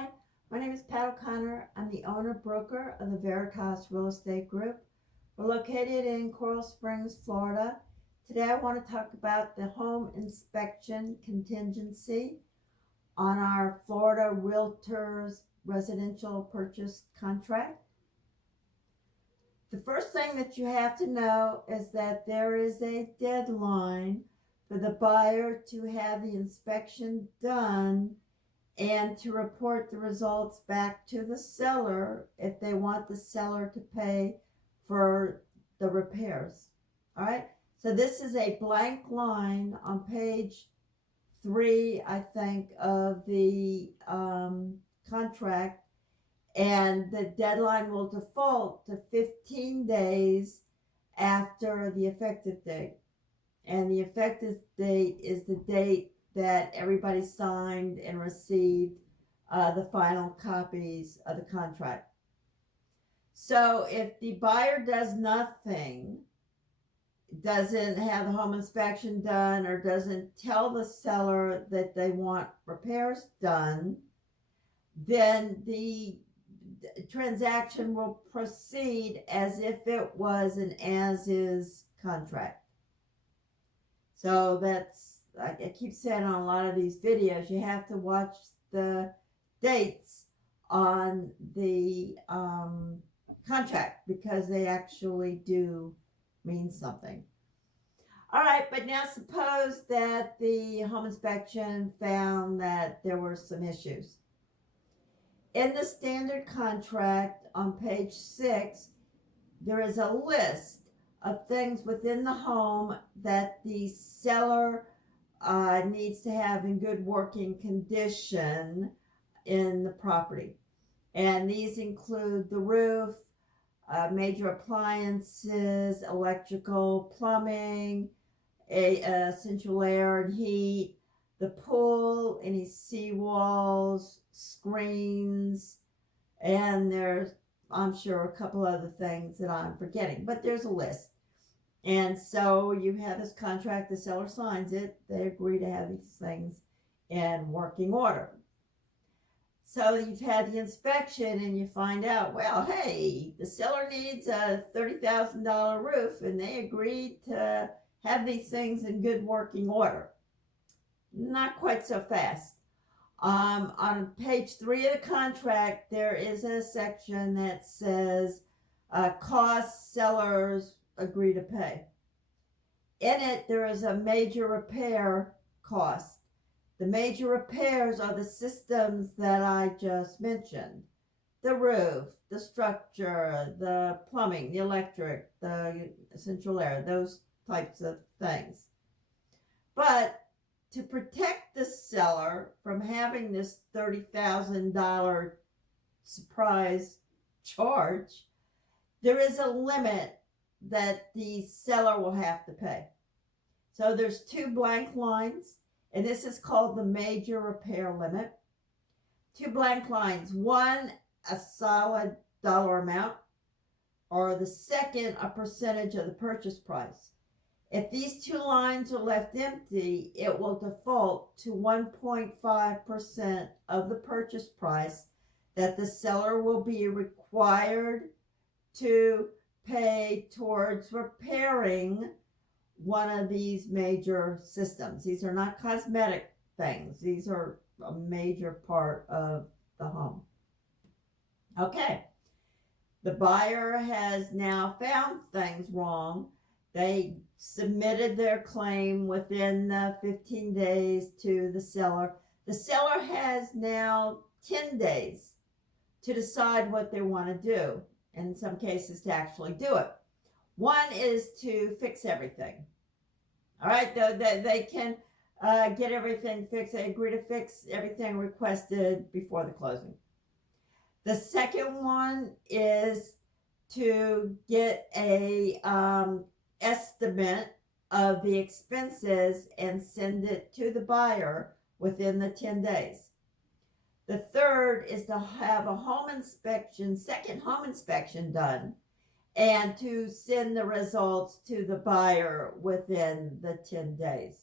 Hi, my name is Pat O'Connor. I'm the owner-broker of the Veritas Real Estate Group. We're located in Coral Springs, Florida. Today I want to talk about the Home Inspection Contingency on our Florida Realtors residential purchase contract. The first thing that you have to know is that there is a deadline for the buyer to have the inspection done and to report the results back to the seller if they want the seller to pay for the repairs. All right, so this is a blank line on page 3, I think, of the contract, and the deadline will default to 15 days after the effective date. And the effective date is the date that everybody signed and received the final copies of the contract. So if the buyer does nothing, doesn't have the home inspection done, or doesn't tell the seller that they want repairs done, then the transaction will proceed as if it was an as-is contract. So that's, like I keep saying on a lot of these videos, you have to watch the dates on the contract because they actually do mean something. All right, but now suppose that the home inspection found that there were some issues. In the standard contract on page 6, there is a list of things within the home that the seller needs to have in good working condition in the property. And these include the roof, major appliances, electrical, plumbing, central air and heat, the pool, any seawalls, screens, and there's, I'm sure, a couple other things that I'm forgetting, but there's a list. And so you have this contract, the seller signs it, they agree to have these things in working order. So you've had the inspection and you find out, well, hey, the seller needs a $30,000 roof and they agreed to have these things in good working order. Not quite so fast. On page 3 of the contract, there is a section that says costs sellers agree to pay. In it, there is a major repair cost. The major repairs are the systems that I just mentioned. The roof, the structure, the plumbing, the electric, the central air, those types of things. But to protect the seller from having this $30,000 surprise charge, there is a limit that the seller will have to pay. So there's 2 blank lines, and this is called the major repair limit. 2 blank lines, one a solid dollar amount, or the second a percentage of the purchase price. If these 2 lines are left empty, it will default to 1.5% of the purchase price that the seller will be required to pay towards repairing one of these major systems. These are not cosmetic things. These are a major part of the home. Okay, the buyer has now found things wrong. They submitted their claim within the 15 days to the seller. The seller has now 10 days to decide what they want to do, and in some cases to actually do it. One is to fix everything. All right, they can get everything fixed. They agree to fix everything requested before the closing. The second one is to get a estimate of the expenses and send it to the buyer within the 10 days. The third is to have a home inspection, second home inspection done, and to send the results to the buyer within the 10 days.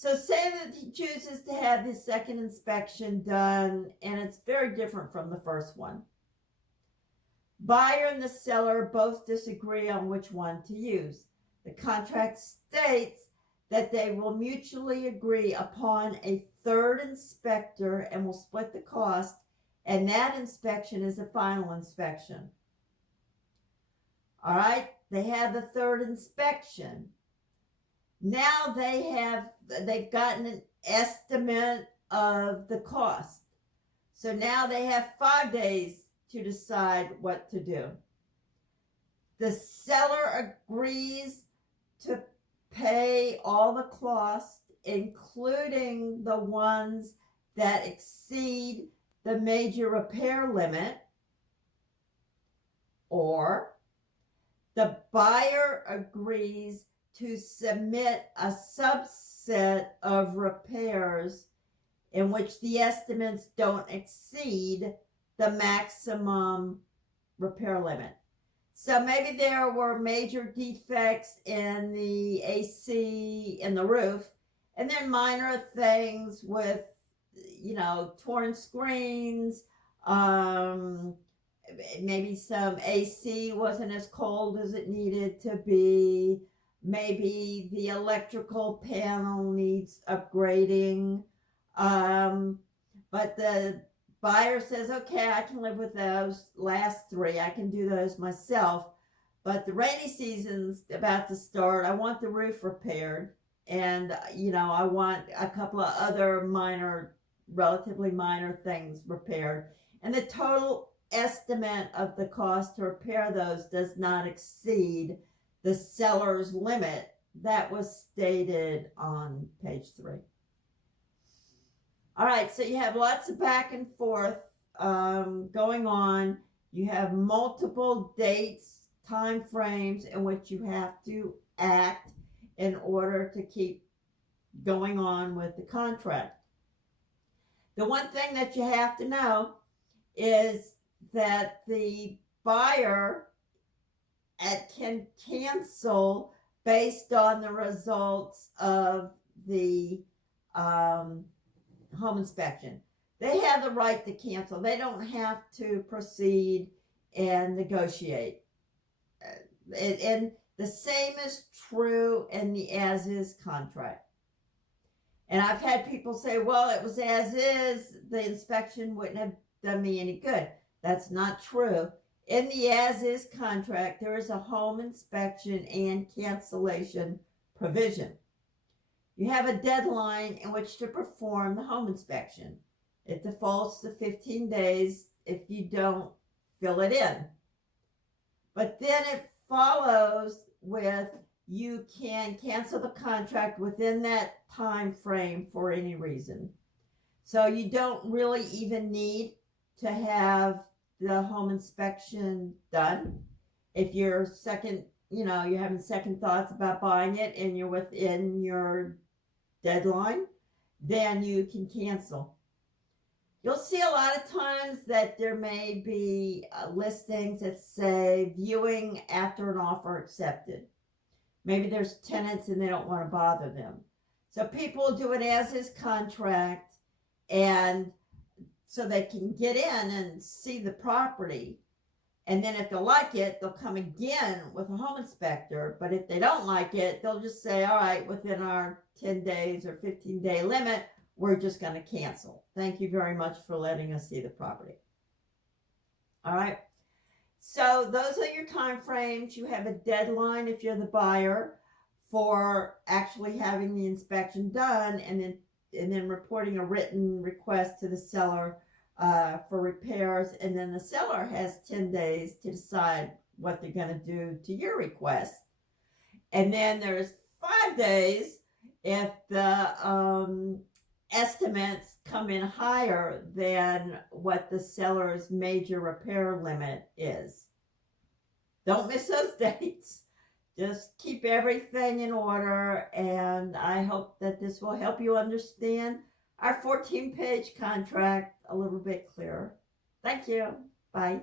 So say that he chooses to have his second inspection done and it's very different from the first one. Buyer and the seller both disagree on which one to use. The contract states that they will mutually agree upon a third inspector and will split the cost, and that inspection is the final inspection. All right, they have the third inspection. Now they've gotten an estimate of the cost. So now they have 5 days to decide what to do. The seller agrees to pay all the costs, including the ones that exceed the major repair limit, or the buyer agrees to submit a subset of repairs in which the estimates don't exceed the maximum repair limit. So maybe there were major defects in the AC in the roof, and then minor things with, torn screens, maybe some AC wasn't as cold as it needed to be. Maybe the electrical panel needs upgrading. But the buyer says, okay, I can live with those last three. I can do those myself. But the rainy season's about to start. I want the roof repaired. And, I want a couple of other relatively minor things repaired. And the total estimate of the cost to repair those does not exceed the seller's limit that was stated on page 3. All right, so you have lots of back and forth going on. You have multiple dates, time frames in which you have to act in order to keep going on with the contract. The one thing that you have to know is that the buyer can cancel based on the results of the home inspection. They have the right to cancel. They don't have to proceed and negotiate. And the same is true in the as-is contract. And I've had people say, well, it was as is, the inspection wouldn't have done me any good. That's not true. In the as-is contract, there is a home inspection and cancellation provision. You have a deadline in which to perform the home inspection. It defaults to 15 days if you don't fill it in. But then it follows with you can cancel the contract within that time frame for any reason. So you don't really even need to have the home inspection done. If you're you're having second thoughts about buying it and you're within your deadline, then you can cancel. You'll see a lot of times that there may be listings that say viewing after an offer accepted. Maybe there's tenants and they don't want to bother them. So people do an as-is contract, and so they can get in and see the property. And then if they like it, they'll come again with a home inspector. But if they don't like it, they'll just say, all right, within our 10 days or 15-day limit, we're just going to cancel. Thank you very much for letting us see the property. All right. So those are your time frames. You have a deadline if you're the buyer for actually having the inspection done, and then reporting a written request to the seller for repairs. And then the seller has 10 days to decide what they're going to do to your request. And then there's 5 days if the estimates come in higher than what the seller's major repair limit is. Don't miss those dates. Just keep everything in order, and I hope that this will help you understand our 14-page contract a little bit clearer. Thank you. Bye.